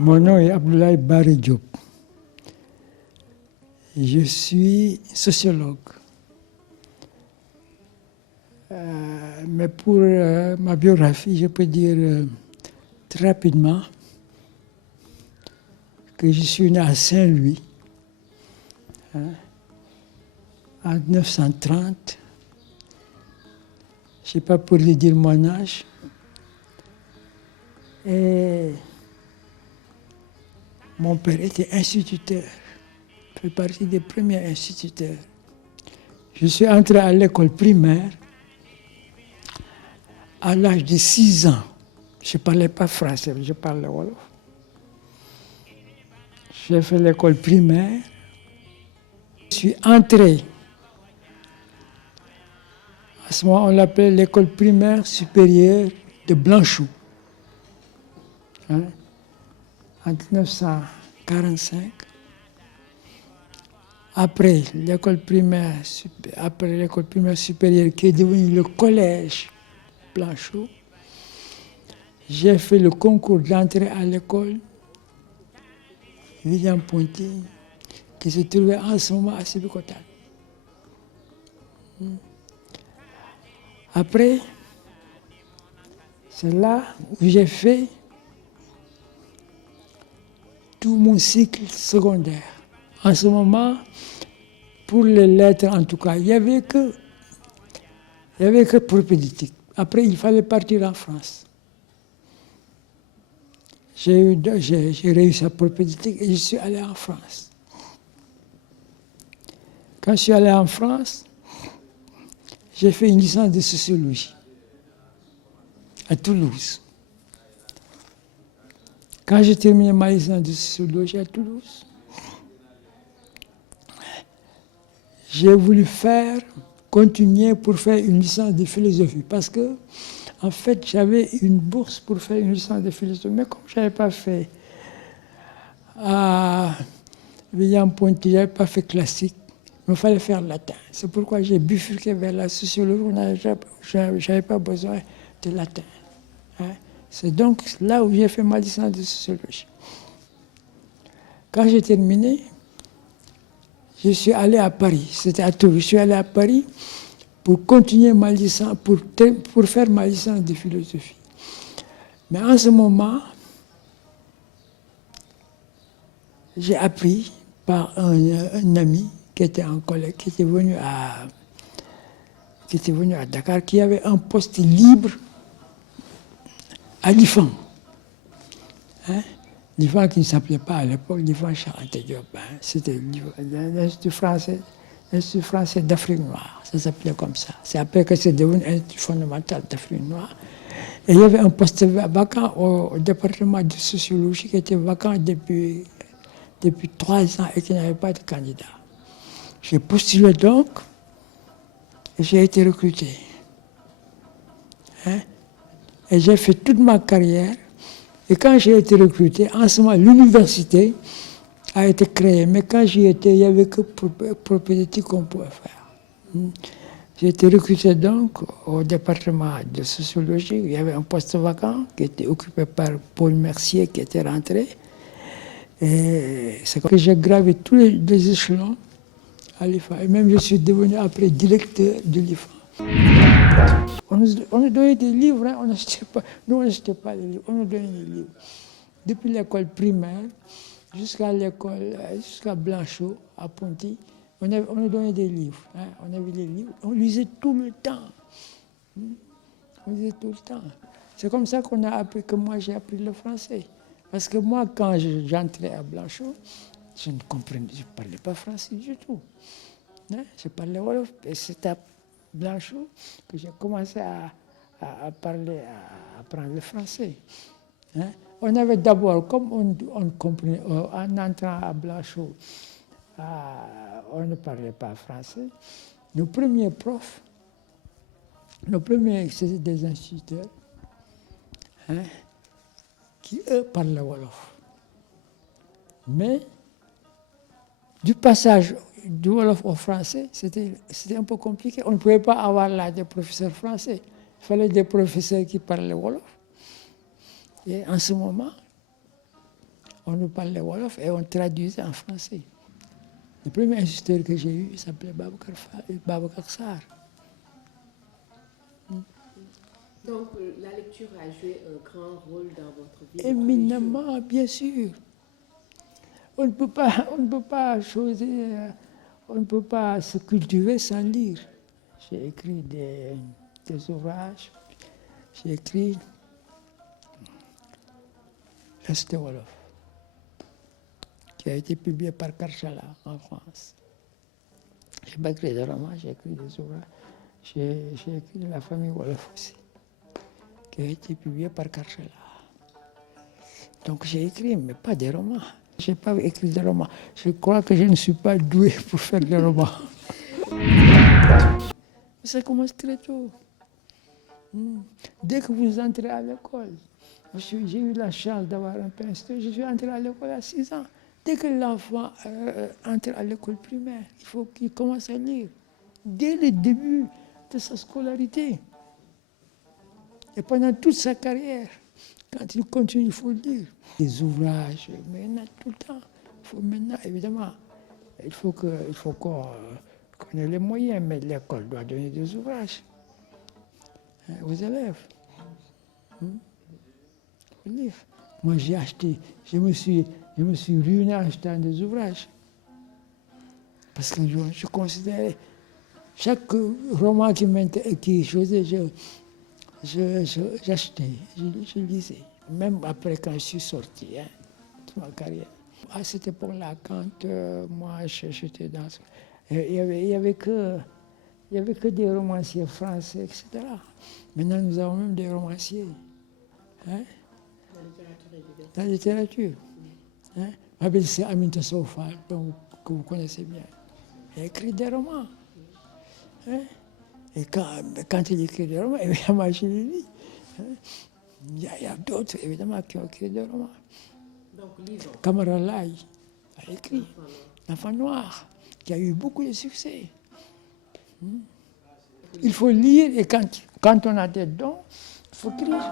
Mon nom est Abdoulaye Barry Diop. Je suis sociologue. Mais pour ma biographie, je peux dire très rapidement que je suis né à Saint-Louis en 1930. Je ne sais pas pour lui dire mon âge. Et mon père était instituteur, fait partie des premiers instituteurs. Je suis entré à l'école primaire à l'âge de 6 ans. Je ne parlais pas français, je parlais wolof. J'ai fait l'école primaire. Je suis entré. À ce moment, on l'appelait l'école primaire supérieure de Blanchot. En 1945. Après l'école primaire supérieure qui est devenue le collège Blanchot, j'ai fait le concours d'entrée à l'école William Ponty, qui se trouvait en ce moment à Sébikotane. Après, c'est là où j'ai fait tout mon cycle secondaire. En ce moment, pour les lettres en tout cas, il n'y avait que propédeutique. Après, il fallait partir en France. J'ai réussi à propédeutique et je suis allé en France. Quand je suis allé en France, j'ai fait une licence de sociologie à Toulouse. Quand j'ai terminé ma licence de sociologie à Toulouse, j'ai voulu continuer pour faire une licence de philosophie parce que, en fait, j'avais une bourse pour faire une licence de philosophie, mais comme je n'avais pas fait à William Ponty, je n'avais pas fait classique, il me fallait faire latin. C'est pourquoi j'ai bifurqué vers la sociologie, je n'avais pas besoin de latin. C'est donc là où j'ai fait ma licence de sociologie. Quand j'ai terminé, je suis allé à Paris, c'était à Toulouse. Je suis allé à Paris pour continuer ma licence, pour faire ma licence de philosophie. Mais en ce moment, j'ai appris par un ami qui était un collègue, qui était venu à Dakar, qui avait un poste libre à l'IFAN. L'IFAN qui ne s'appelait pas à l'époque l'IFAN Charles Diop. C'était l'Institut français d'Afrique noire. Ça s'appelait comme ça. C'est après que c'est devenu l'Institut fondamental d'Afrique noire. Et il y avait un poste vacant au département de sociologie qui était vacant depuis 3 ans et qui n'avait pas de candidat. J'ai postulé donc et j'ai été recruté. Et j'ai fait toute ma carrière. Et quand j'ai été recruté, en ce moment, l'université a été créée. Mais quand j'y étais, il n'y avait que propédeutique qu'on pouvait faire. J'ai été recruté donc au département de sociologie. Il y avait un poste vacant qui était occupé par Paul Mercier qui était rentré. Et c'est comme ça que j'ai gravé tous les échelons à l'IFA. Et même je suis devenu après directeur de l'IFA. On nous donnait des livres, on n'achetait pas. Nous, on n'achetait pas les livres, on nous donnait des livres. Depuis l'école primaire jusqu'à Blanchot, à Ponty, on nous donnait des livres. On avait les livres, on lisait tout le temps. On lisait tout le temps. C'est comme ça que moi j'ai appris le français. Parce que moi, quand j'entrais à Blanchot, je ne parlais pas français du tout. Je parlais wolof, et c'est à Blanchot que j'ai commencé à apprendre le français. On avait d'abord, comme on comprenait, en entrant à Blanchot, on ne parlait pas français. Nos premiers profs, c'était des instituteurs, qui eux parlaient wolof. Mais du passage du Wolof au français, c'était un peu compliqué. On ne pouvait pas avoir là des professeurs français. Il fallait des professeurs qui parlaient Wolof. Et en ce moment, on nous parlait Wolof et on traduisait en français. Le premier instituteur que j'ai eu, il s'appelait Babacar Sarr. Donc la lecture a joué un grand rôle dans votre vie? Éminemment, bien sûr. On ne peut pas se cultiver sans lire. J'ai écrit des ouvrages, j'ai écrit l'Est Wolof, qui a été publié par Karchala en France. Je n'ai pas écrit des romans, j'ai écrit des ouvrages. J'ai écrit La famille Wolof aussi, qui a été publié par Karchala. Donc j'ai écrit, mais pas des romans. Je n'ai pas écrit des romans. Je crois que je ne suis pas doué pour faire des romans. Ça commence très tôt. Dès que vous entrez à l'école, j'ai eu la chance d'avoir un père instituteur, je suis entré à l'école à 6 ans. Dès que l'enfant entre à l'école primaire, il faut qu'il commence à lire. Dès le début de sa scolarité. Et pendant toute sa carrière. Quand il continue, il faut lire. Des ouvrages, mais il y en a tout le temps. Il faut maintenant, évidemment, il faut qu'on ait les moyens, mais l'école doit donner des ouvrages aux élèves. Il faut lire. Moi, j'ai acheté, je me suis ruiné en achetant des ouvrages. Parce que je considérais chaque roman qui faisait, j'achetais, je lisais. Même après quand je suis sorti de ma carrière. À cette époque-là, quand moi j'étais dans... Il n'y avait que des romanciers français, etc. Maintenant, nous avons même des romanciers. Hein? La littérature. Hein? C'est Aminata Sow Fall, que vous connaissez bien. Il a écrit des romans. Hein? Et quand il écrit des romans, évidemment, je les lis. Hein? Il y a d'autres, évidemment, qui ont écrit des romans. Donc, lisons. Camara Lai a écrit L'Enfant Noir, qui a eu beaucoup de succès. Il faut lire, et quand on a des dons, il faut écrire.